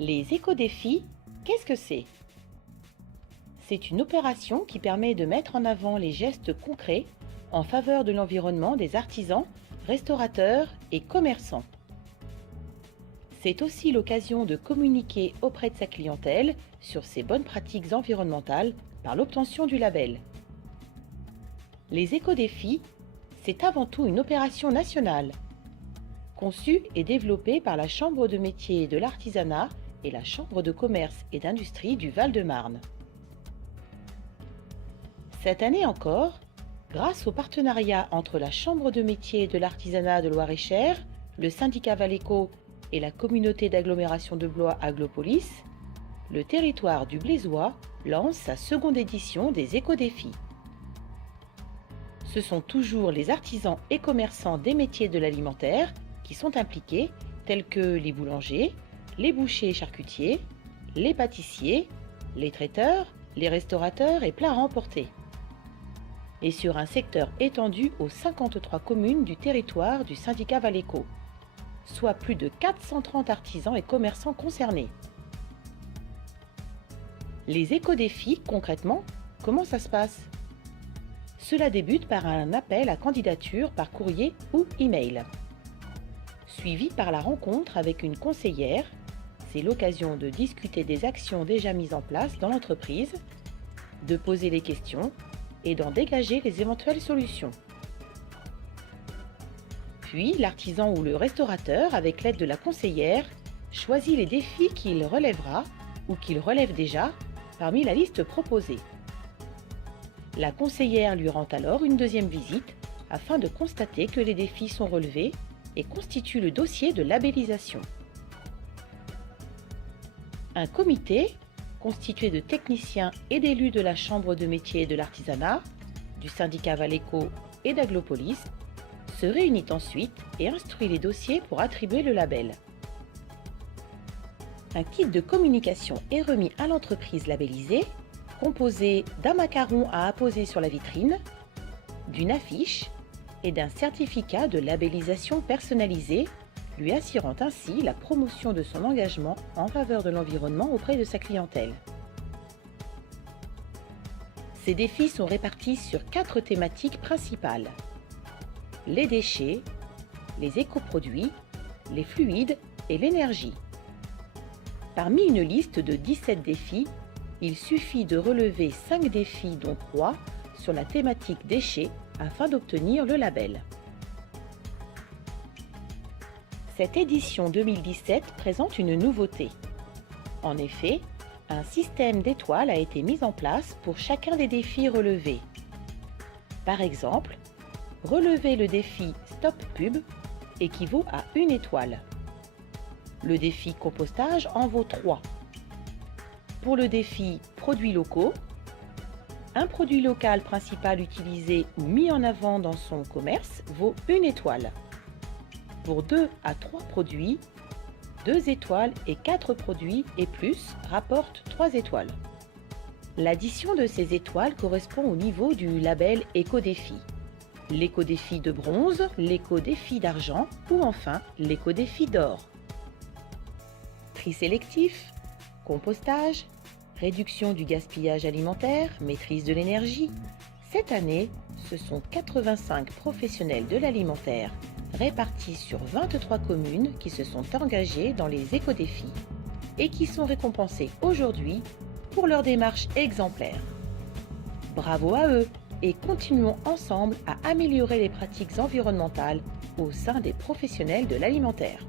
Les éco-défis, qu'est-ce que c'est? C'est une opération qui permet de mettre en avant les gestes concrets en faveur de l'environnement des artisans, restaurateurs et commerçants. C'est aussi l'occasion de communiquer auprès de sa clientèle sur ses bonnes pratiques environnementales par l'obtention du label. Les éco-défis, c'est avant tout une opération nationale, conçue et développée par la Chambre de métiers et de l'artisanat et la Chambre de commerce et d'industrie du Val-de-Marne. Cette année encore, grâce au partenariat entre la Chambre de métiers et de l'artisanat de Loir-et-Cher, le syndicat Valéco et la communauté d'agglomération de Blois Aglopolis, le territoire du Blésois lance sa seconde édition des éco-défis. Ce sont toujours les artisans et commerçants des métiers de l'alimentaire qui sont impliqués, tels que les boulangers, les bouchers et charcutiers, les pâtissiers, les traiteurs, les restaurateurs et plats à emporter. Et sur un secteur étendu aux 53 communes du territoire du syndicat Valéco, soit plus de 430 artisans et commerçants concernés. Les éco-défis, concrètement, comment ça se passe? Cela débute par un appel à candidature par courrier ou email. Suivi par la rencontre avec une conseillère, c'est l'occasion de discuter des actions déjà mises en place dans l'entreprise, de poser les questions et d'en dégager les éventuelles solutions. Puis, l'artisan ou le restaurateur, avec l'aide de la conseillère, choisit les défis qu'il relèvera ou qu'il relève déjà parmi la liste proposée. La conseillère lui rend alors une deuxième visite afin de constater que les défis sont relevés et constituent le dossier de labellisation. Un comité, constitué de techniciens et d'élus de la Chambre de métiers et de l'artisanat, du syndicat Valéco et d'Aglopolis, se réunit ensuite et instruit les dossiers pour attribuer le label. Un kit de communication est remis à l'entreprise labellisée, composé d'un macaron à apposer sur la vitrine, d'une affiche et d'un certificat de labellisation personnalisé, lui assurant ainsi la promotion de son engagement en faveur de l'environnement auprès de sa clientèle. Ces défis sont répartis sur 4 thématiques principales: les déchets, les écoproduits, les fluides et l'énergie. Parmi une liste de 17 défis, il suffit de relever 5 défis dont 3 sur la thématique déchets afin d'obtenir le label. Cette édition 2017 présente une nouveauté. En effet, un système d'étoiles a été mis en place pour chacun des défis relevés. Par exemple, relever le défi Stop Pub équivaut à 1 étoile. Le défi compostage en vaut 3. Pour le défi produits locaux, un produit local principal utilisé ou mis en avant dans son commerce vaut 1 étoile. Pour 2 à 3 produits, 2 étoiles et 4 produits et plus rapportent 3 étoiles. L'addition de ces étoiles correspond au niveau du label éco-défi. L'éco-défi de bronze, l'éco-défi d'argent ou enfin l'éco-défi d'or. Tri sélectif, compostage, réduction du gaspillage alimentaire, maîtrise de l'énergie. Cette année, ce sont 85 professionnels de l'alimentaire répartis sur 23 communes qui se sont engagés dans les éco-défis et qui sont récompensés aujourd'hui pour leur démarche exemplaire. Bravo à eux et continuons ensemble à améliorer les pratiques environnementales au sein des professionnels de l'alimentaire.